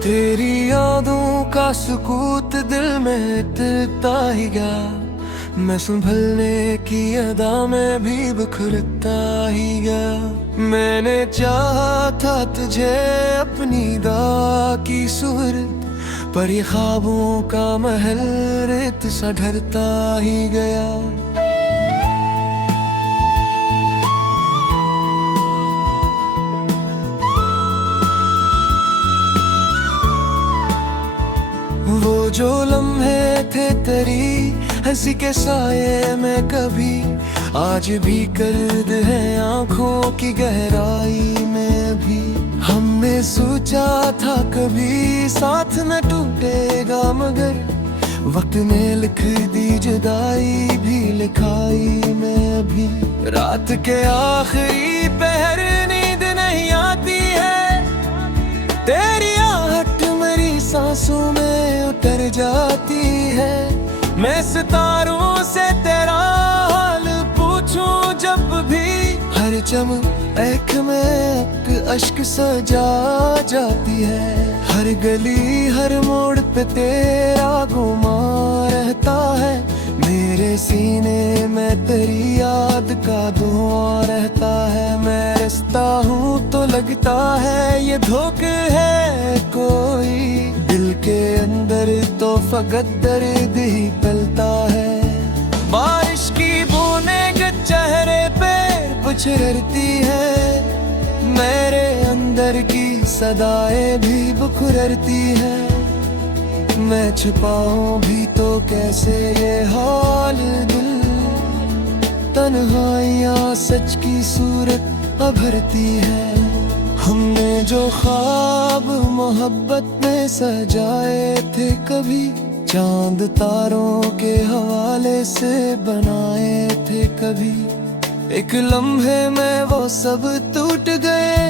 तेरी यादों का सुकूत दिल में तिलता ही गया। मैं संभलने की अदा में भी बिखरता ही गया। मैंने चाहा था तुझे अपनी दुआ की सूरत, पर ये ख्वाबों का महल रेत सा ढलता ही गया। वो जो लम्हे थे तेरी हंसी के साये में कभी आज भी कर्द है आंखों की गहराई में भी। हमने सोचा था कभी साथ न टूटेगा, मगर वक्त ने लिख दी जुदाई भी लिखाई में भी। रात के आखिरी पहर नींद नहीं आती है, तेरी आहट मेरी सांसों में उतर जाती है। मैं सितारों से तेरा हाल पूछूं जब भी, हर चमक में अश्क सजा जाती है। हर गली हर मोड़ पे तेरा गुमा रहता है, मेरे सीने में तेरी याद का धुआं रहता है। मैं रस्ता हूँ तो लगता है ये धोखा है कोई, दिल के अंदर तो फकत दर्द ही पलता है। बारिश की बूंदें चेहरे पे बिछड़ती है, मेरे अंदर की सदाएं भी बिखरती है। मैं छुपाऊं भी तो कैसे ये हाल दिल, तन्हाइयाँ सच की सूरत अभरती है। हमने जो ख्वाब मोहब्बत में सजाए थे कभी, चांद तारों के हवाले से बनाए थे कभी, एक लम्हे में वो सब टूट गए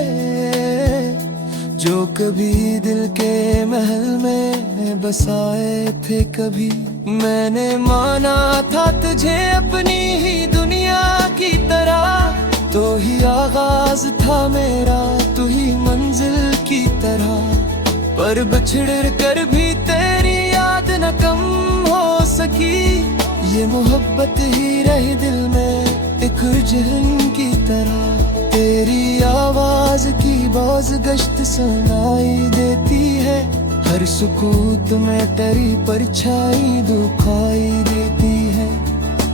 जो कभी दिल के महल में बसाए थे कभी। मैंने माना था तुझे अपनी ही दुनिया की तरह, तो ही आगाज था मेरा तू ही मंजिल की तरह। पर बिछड़ कर भी तेरी याद न कम हो सकी, ये मोहब्बत ही रही दिल में एक जहन की तरह। तेरी आवाज की बाज गश्त सुनाई देती है, हर सुकूत में तेरी परछाई दुखाई देती है।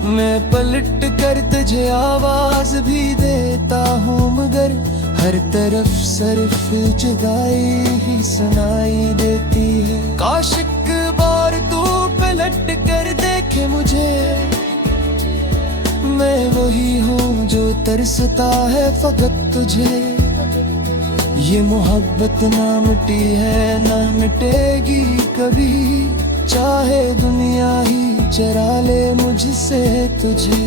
मैं पलट कर तुझे आवाज भी देता हूँ, मगर हर तरफ सिर्फ जुदाई ही सुनाई देती है। काश एक बार तू पलट कर देखे मुझे, मैं वही हूँ जो तरसता है फकत तुझे। ये मोहब्बत ना मिटी है ना मिटेगी कभी, चाहे दुनिया ही चरा ले मुझसे तुझे।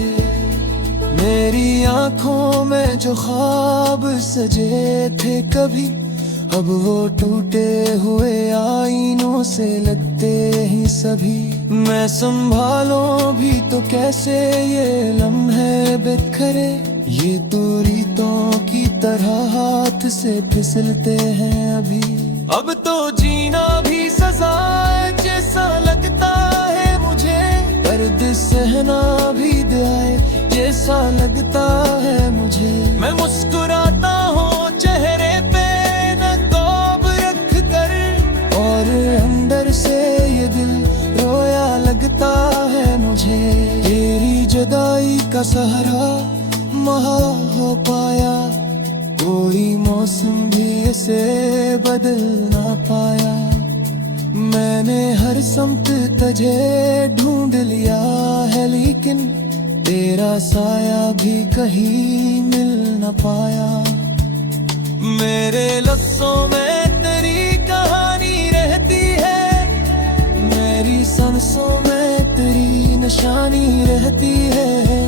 मेरी आंखों में जो ख्वाब सजे थे कभी, अब वो टूटे हुए आईनों से लगते ही सभी। मैं संभालूं भी तो कैसे ये लम्हे बिखरे, ये तो रीतों की तरह हाथ से फिसलते हैं अभी। अब तो जीना भी सजा जैसा लगता है मुझे, दर्द सहना भी दाए जैसा लगता है मुझे। मैं मुस्कुराता हूँ चेहरे पे नकाब रख कर, और अंदर से ये दिल रोया लगता है मुझे। तेरी जुदाई का सहारा महा हो पाया, कोई मौसम भी इसे बदल ना पाया। मैंने हर समत तुझे ढूंढ लिया है, लेकिन तेरा साया भी कहीं मिल न पाया। मेरे लफ्ज़ों में तेरी कहानी रहती है, मेरी सांसों में तेरी निशानी रहती है।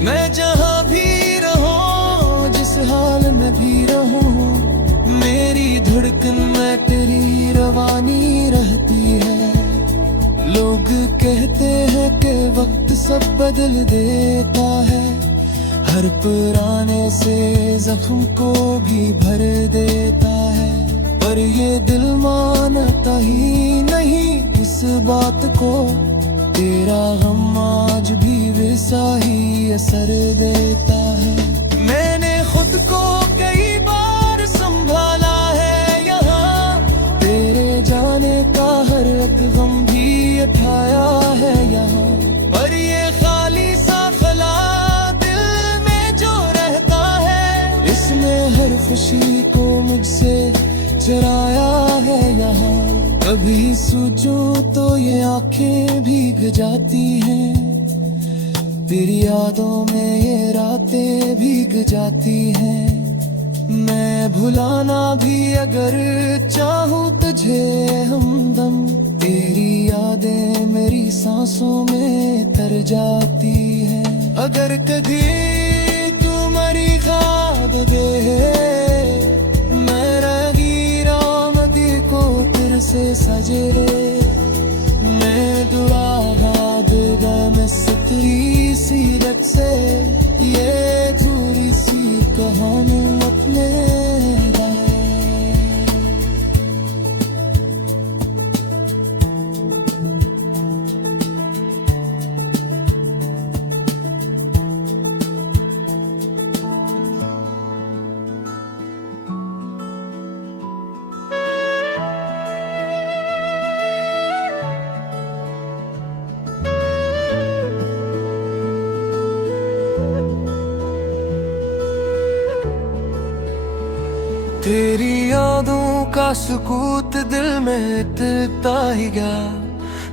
मैं जहाँ भी रहूं जिस हाल में भी रहूं, मेरी धड़कन में तेरी रवानी रहती है। लोग कहते हैं कि वक्त सब बदल देता है, हर पुराने से जख्म को भी भर देता है। पर ये दिल मानता ही नहीं इस बात को। तेरा गम आज भी वैसा ही असर देता है। मैंने खुद को कई बार संभाला है यहाँ, तेरे जाने का हर एक गम भी उठाया है यहाँ। पर ये खाली सा खला दिल में जो रहता है, इसने हर खुशी को मुझसे चुराया है यहाँ। कभी सोचूं तो ये आंखें भीग जाती हैं, तेरी यादों में ये रातें भीग जाती हैं। मैं भुलाना भी अगर चाहूं तुझे हमदम, तेरी यादें मेरी सांसों में तर जाती हैं। अगर कभी तू मरी ख्वाब दे, से सजरे मैं दुआ देगा मैं सतरी सीरत से, ये थोड़ी सी कहानी अपने तेरी यादों का सुकूत दिल में तिलता ही गया।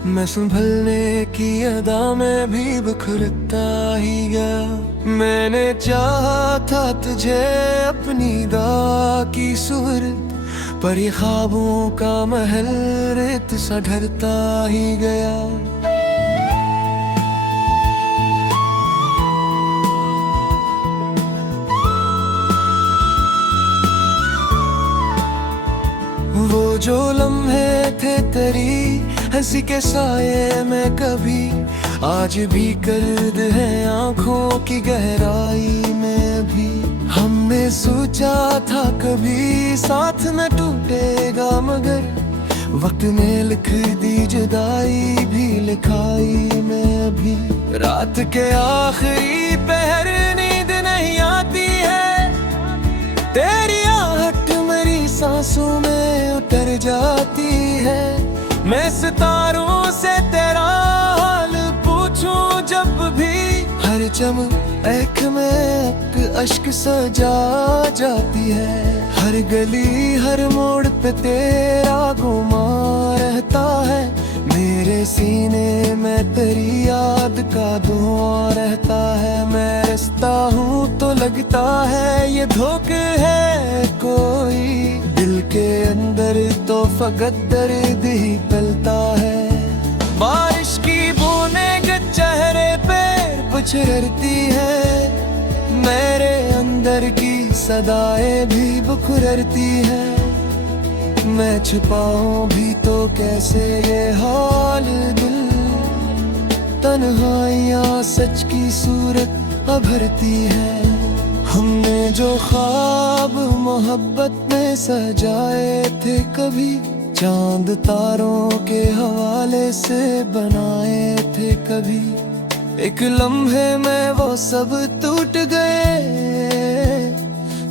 मैं संभलने की अदा में भी बिखरता ही गया। मैंने चाहा था तुझे अपनी दुआ की सूरत, पर ये ख्वाबों का महल रेत सा ढरता ही गया। वो जो लम्हे थे तेरी हंसी के साये में कभी, आज भी गर्द है आंखों की गहराई में भी। हमने सोचा था कभी साथ न टूटेगा, मगर वक्त ने लिख दी जुदाई भी लिखाई में भी। रात के आखिरी पहर नींद नहीं आती है, तेरी आहट मेरी सांसों में उतर जाती है। मैं सितारों से तेरा हाल पूछूं जब भी, हर चमक में एक अश्क सजा जाती है। हर गली हर मोड़ पे तेरा गुमा रहता है, मेरे सीने में तेरी याद का धुआं रहता है। मैं रस्ता हूँ तो लगता है ये धोखा है कोई, दिल के अंदर तो फकत दर्द ही पलता है। बारिश की बूंदें के चेहरे पे बिछड़ती है, मेरे अंदर की सदाएं भी बिखरती है। मैं छुपाऊं भी तो कैसे ये हाल दिल, तन्हाइयाँ सच की सूरत अभरती है। हमने जो ख्वाब मोहब्बत में सजाए थे कभी, चांद तारों के हवाले से बनाए थे कभी, एक लम्हे में वो सब टूट गए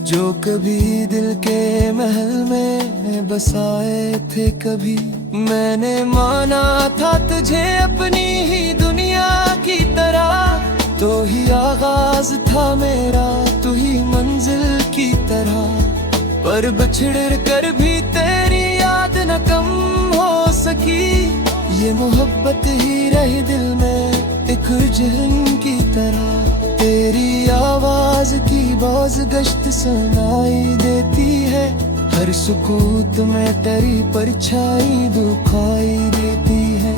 जो कभी दिल के महल में बसाए थे कभी। मैंने माना था तुझे अपनी ही दुनिया की तरह, तो ही आगाज था मेरा तू ही मंजिल की तरह। पर बिछड़ कर भी तेरी याद न कम हो सकी, ये मोहब्बत ही रही दिल में एक जहन की तरह। तेरी आवाज की बाज गश्त सुनाई देती है, हर सुकूत में तेरी परछाई दुखाई देती है।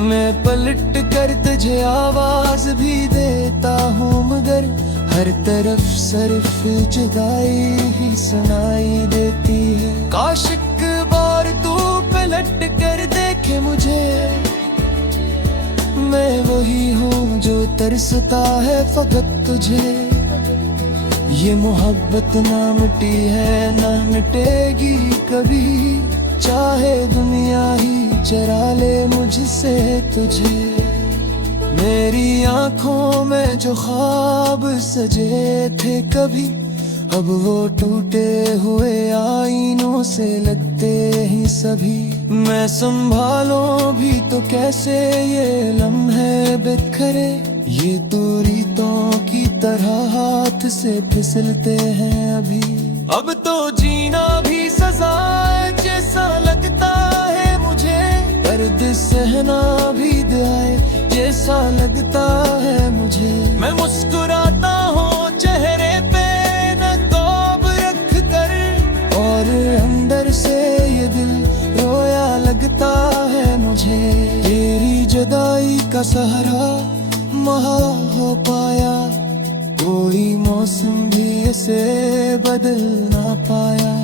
मैं पलट कर तुझे आवाज भी देता हूँ, मगर हर तरफ सिर्फ जुदाई ही सुनाई देती है। काश एक बार तू पलट कर देखे मुझे, मैं वही हूँ जो तरसता है फकत तुझे। ये मोहब्बत ना मिटी है ना मिटेगी कभी, चाहे दुनिया ही चरा ले मुझसे तुझे। मेरी आंखों में जो ख्वाब सजे थे कभी, अब वो टूटे हुए आईनों से लगते ही सभी। मैं संभालूं भी तो कैसे ये लम्हे बिखरे, ये तो रीतों की तरह हाथ से फिसलते हैं अभी। अब तो जीना भी सजा जैसा लगता है मुझे, दर्द सहना भी दुआए जैसा लगता है मुझे। मैं मुस्कुराता हूँ चेहरे पे नकाब रख कर, और अंदर से ये दिल रोया लगता है मुझे। तेरी जुदाई का सहारा महा हो पाया, कोई मौसम भी इसे बदल ना पाया।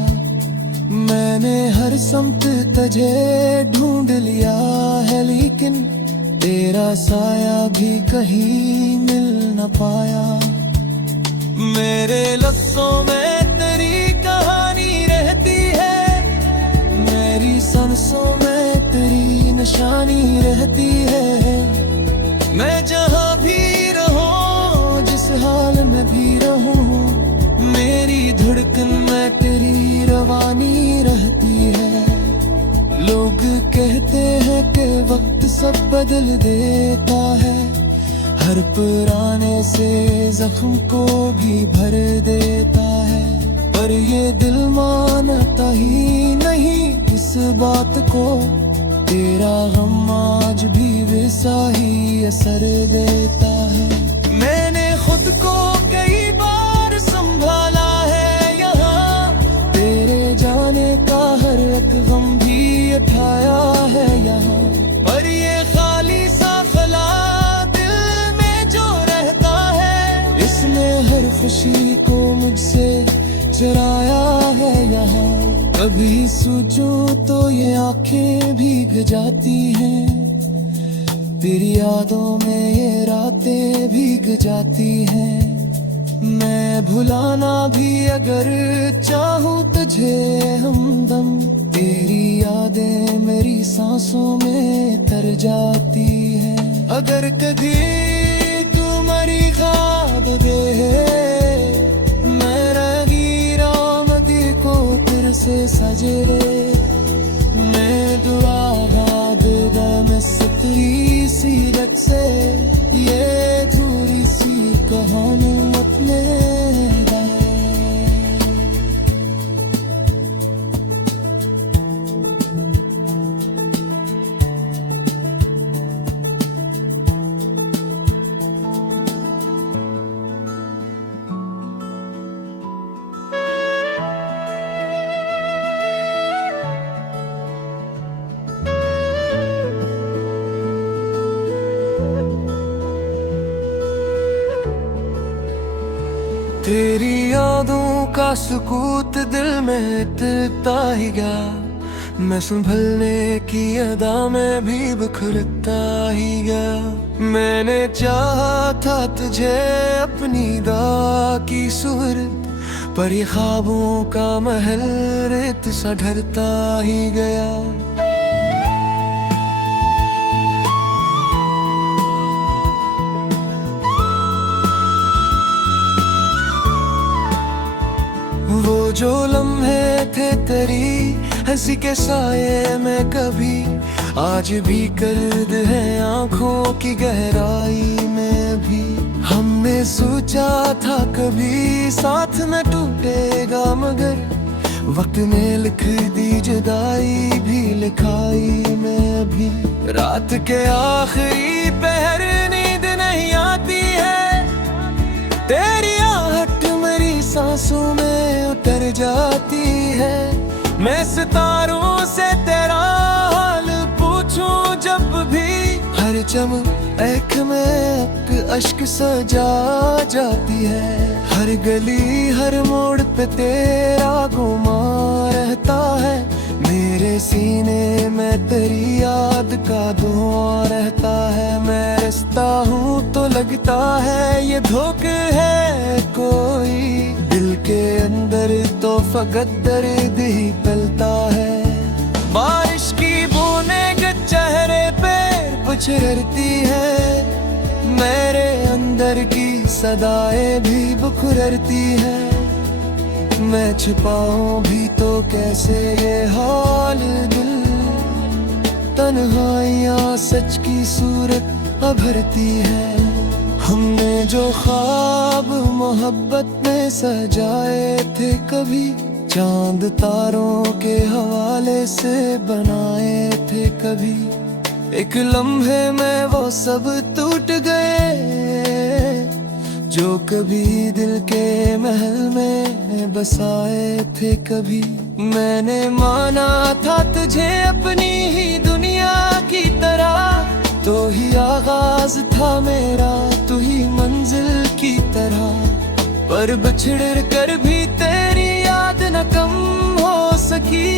मैंने हर समत तुझे ढूंढ लिया है, लेकिन तेरा साया भी कहीं मिल न पाया। मेरे लफ्ज़ों में तेरी कहानी रहती है, मेरी सांसों में तेरी निशानी रहती है। मैं जहाँ भी रहूं, जिस हाल में भी रहूं, मेरी धड़कन में तेरी रवानी रहती है। लोग कहते हैं कि वक्त सब बदल देता है, हर पुराने से जख्म को भी भर देता है। पर ये दिल मानता ही नहीं इस बात को, तेरा गम आज भी वैसा ही असर देता है। मैंने खुद को कई बार संभाला है यहाँ, तेरे जाने का हर एक गम भी उठाया है यहाँ। पर ये खाली सा खला दिल में जो रहता है, इसने हर खुशी को मुझसे चुराया है यहाँ। कभी सोचूं तो ये आंखें भीग जाती हैं, तेरी यादों में ये रातें भीग जाती हैं। मैं भुलाना भी अगर चाहूं तुझे हमदम, तेरी यादें मेरी सांसों में तर जाती हैं। अगर कभी तू मरी ख्वाब दे, से सजे मैं दुआ गादा मैं सतरी सीरत से, ये थोड़ी सी कहानी अपने तेरी यादों का सुकूत दिल में इतता ही गया, मैं संभलने की अदा में भी बिखरता ही गया। मैंने चाहा था तुझे अपनी दुआ की सूरत, पर ये ख्वाबों का महल रेत सा ढरता ही गया। वो जो लम्हे थे तेरी हंसी के साये में कभी, आज भी कर्द है आंखों की गहराई में भी। हमने सोचा था कभी साथ न टूटेगा, मगर वक्त ने लिख दी जुदाई भी लिखाई में भी। रात के आखिरी पहर नींद नहीं आती है, तेरी आहट मेरी सांसों में उतर जाती है। मैं सितारों से तेरा हाल पूछूं जब भी, हर चमक में अश्क सजा जाती है। हर गली हर मोड़ पे तेरा गुमा रहता है, मेरे सीने में तेरी याद का धुआं रहता है। मैं रस्ता हूँ तो लगता है ये धोखा है कोई, के अंदर तो फकत दर्द ही पलता है। बारिश की बूंदें चेहरे पे पुचरती है, मेरे अंदर की सदाएं भी बुखरती है। मैं छुपाऊं भी तो कैसे ये हाल दिल, तन्हाइयाँ सच की सूरत अभरती है। हमने जो ख्वाब मोहब्बत में सजाए थे, कभी चांद तारों के हवाले से बनाए थे, कभी एक लम्हे में वो सब टूट गए जो कभी दिल के महल में बसाए थे। कभी मैंने माना था तुझे अपनी ही दुनिया की तरह, तो ही आगाज था मेरा तू ही मंजिल की तरह। पर बिछड़ कर भी तेरी याद न कम हो सकी,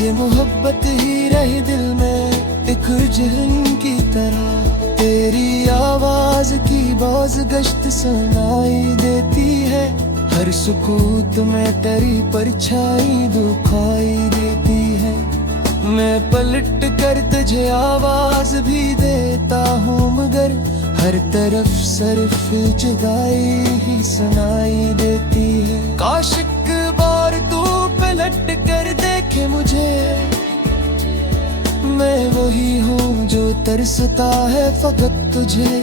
ये मोहब्बत ही रही दिल में एक जहन की तरह। तेरी आवाज की बाज गश्त सुनाई देती है, हर सुकूत में तेरी परछाई दुखाई देती है। मैं पलट कर तुझे आवाज भी देता हूँ, मगर हर तरफ सिर्फ जुदाई ही सुनाई देती है। काश एक बार तू पलट कर देखे मुझे, मैं वही हूँ जो तरसता है फकत तुझे।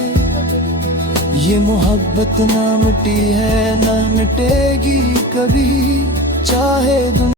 ये मोहब्बत ना मिटी है ना मिटेगी कभी, चाहे